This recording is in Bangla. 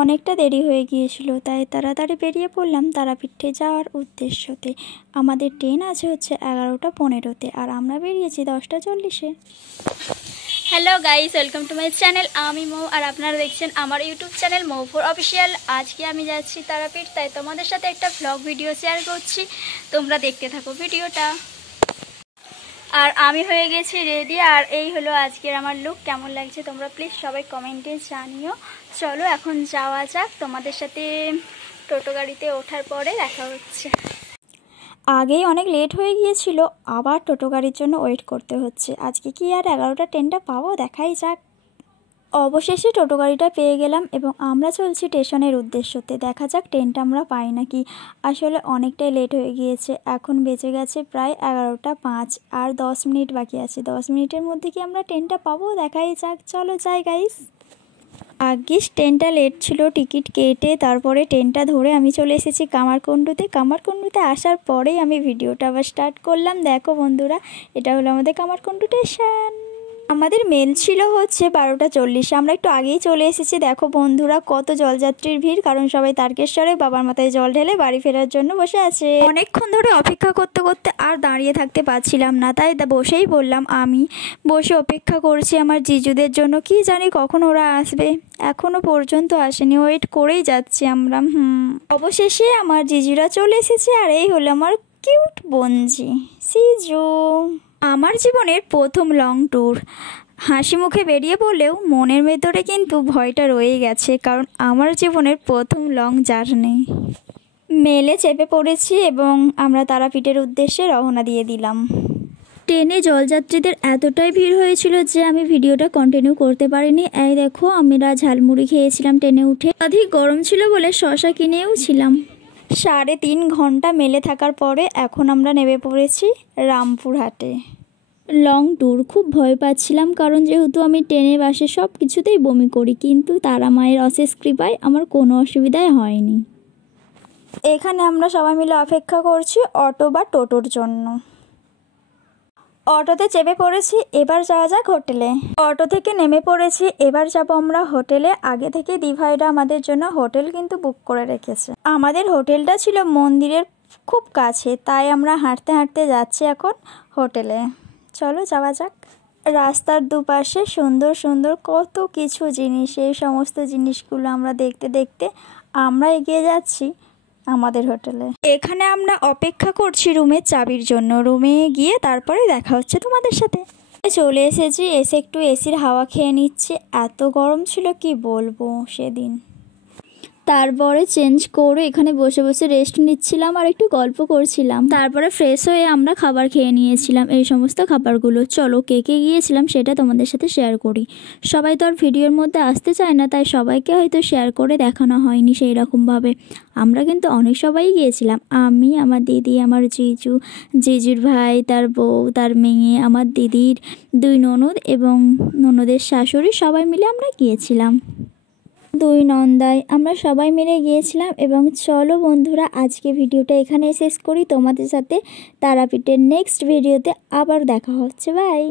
অনেকটা দেরি হয়ে গিয়েছিল, তাই তাড়াতাড়ি বেরিয়ে পড়লাম তারাপীঠে যাওয়ার উদ্দেশ্যতে। আমাদের ট্রেন আছে হচ্ছে 11:15-তে, আর আমরা বেরিয়েছি 10:40-এ। Hello guys, welcome to my channel. আমি মৌ, আর আপনারা দেখছেন আমার ইউটিউব চ্যানেল মৌ4 অফিসিয়াল। আজকে আমি যাচ্ছি তারাপীঠ, তাই তোমাদের সাথে একটা ভ্লগ ভিডিও শেয়ার করছি, তোমরা দেখতে থাকো ভিডিওটা। আর আমি হয়ে গেছি রেডি, আর এই হলো আজকের আমার লুক। কেমন লাগছে তোমরা প্লিজ সবাই কমেন্টে জানিও। চলো এখন যাওয়া যাক, তোমাদের সাথে টোটো গাড়িতে ওঠার পরে দেখা হচ্ছে। আগেই অনেক লেট হয়ে গিয়েছিল, আবার টোটো গাড়ির জন্য ওয়েট করতে হচ্ছে। আজকে কি আর 11টা ট্রেনটা পাবো, দেখাই যাক। অবশেষে টোটো গাড়িটা পেয়ে গেলাম এবং আমরা চলছি স্টেশনের উদ্দেশ্যতে। দেখা যাক ট্রেনটা আমরা পাই নাকি। আসলে অনেকটাই লেট হয়ে গিয়েছে, এখন বেজে গেছে প্রায় 11:05, আর 10 মিনিট বাকি আছে। 10 মিনিটের মধ্যে কি আমরা ট্রেনটা পাবো, দেখাই যাক। চলো যাই গাইস। আজ্ঞিস ট্রেনটা লেট ছিল, টিকিট কেটে তারপরে ট্রেনটা ধরে আমি চলে এসেছি কামারকুণ্ডুতে। কামারকুণ্ডুতে আসার পরেই আমি ভিডিওটা আবার স্টার্ট করলাম। দেখো বন্ধুরা, এটা হলো আমাদের কামারকুণ্ডু স্টেশন। আমাদের মেল ছিল হচ্ছে 12:40। আমরা একটু আগেই চলে এসেছি। দেখো বন্ধুরা, কত জলযাত্রীর ভিড়, কারণ সবাই তারকেশ্বরে বাবার মাথায় জল ঢেলে বাড়ি ফেরার জন্য বসে আছে। অনেকক্ষণ ধরে অপেক্ষা করতে করতে আর দাঁড়িয়ে থাকতে পারছিলাম না, তাই বসেই বললাম। আমি বসে অপেক্ষা করছি আমার জিজুদের জন্য, কি জানি কখন ওরা আসবে, এখনো পর্যন্ত আসেনি। ওয়েট করেই যাচ্ছি আমরা। অবশেষে আমার জিজুরা চলে এসেছে, আর এই হলো আমার কিউট বোনজি সিজু। আমার জীবনের প্রথম লং ট্যুর। হাসি মুখে বেরিয়ে বললেও মনের ভেতরে কিন্তু ভয়টা রয়ে গেছে, কারণ আমার জীবনের প্রথম লং জার্নি। মেলে চেপে পড়েছি এবং আমরা তারাপীঠের উদ্দেশ্যে রওনা দিয়ে দিলাম। ট্রেনে জলযাত্রীদের এতটাই ভিড় হয়েছিল যে আমি ভিডিওটা কন্টিনিউ করতে পারিনি। এই দেখো, আমরা ঝালমুড়ি খেয়েছিলাম ট্রেনে উঠে। অধিক গরম ছিল বলে শশা কিনেও ছিলাম। 3.5 ঘন্টা মেলে থাকার পরে এখন আমরা নেমে পড়েছি রামপুরহাটে। লং ট্যুর, খুব ভয় পাচ্ছিলাম, কারণ যেহেতু আমি ট্রেনে বাসে সব কিছুতেই বমি করি, কিন্তু তারা মায়ের অশেষ কৃপায় আমার কোনো অসুবিধাই হয়নি। এখানে আমরা সবাই মিলে অপেক্ষা করছি অটো বা টোটোর জন্য। অটোতে চেপে পড়েছি, এবার যাওয়া যাক হোটেলে। অটো থেকে নেমে পড়েছি, এবার যাব আমরা হোটেলে। আগে থেকে দিভাইরা আমাদের জন্য হোটেল কিন্তু বুক করে রেখেছে। আমাদের হোটেলটা ছিল মন্দিরের খুব কাছে, তাই আমরা হাঁটতে হাঁটতে যাচ্ছি এখন হোটেলে। চলো যাওয়া যাক। রাস্তার দুপাশে সুন্দর সুন্দর কত কিছু জিনিস, এই সমস্ত জিনিসগুলো আমরা দেখতে দেখতে আমরা এগিয়ে যাচ্ছি আমাদের হোটেলে। এখানে আমরা অপেক্ষা করছি রুমের চাবির জন্য। রুমে গিয়ে তারপরে দেখা হচ্ছে তোমাদের সাথে। চলে এসেছি, এসে একটু এসির হাওয়া খেয়ে নিচ্ছি। এত গরম ছিল কি বলবো সেদিন। তারপরে চেঞ্জ করে এখানে বসে বসে রেস্ট নিচ্ছিলাম আর একটু গল্প করছিলাম। তারপরে ফ্রেশ হয়ে আমরা খাবার খেয়ে নিয়েছিলাম, এই সমস্ত খাবারগুলো। চলো কে কে গিয়েছিলাম সেটা তোমাদের সাথে শেয়ার করি। সবাই তো আর ভিডিওর মধ্যে আসতে চায় না, তাই সবাইকে হয়তো শেয়ার করে দেখানো হয়নি সেই রকমভাবে। আমরা কিন্তু অনেক সবাই গিয়েছিলাম। আমি, আমার দিদি, আমার জিজু, জিজুর ভাই, তার বউ, তার মেয়ে, আমার দিদির 2 ননদ এবং ননদের শাশুড়ি, সবাই মিলে আমরা গিয়েছিলাম। 2 নন্দাই, আমরা সবাই মিলে গিয়েছিলাম। এবং চলো বন্ধুরা, আজকে ভিডিওটা এখানে শেষ করি। তোমাদের সাথে তারাপীঠের নেক্সট ভিডিওতে আবার দেখা হচ্ছে। বাই।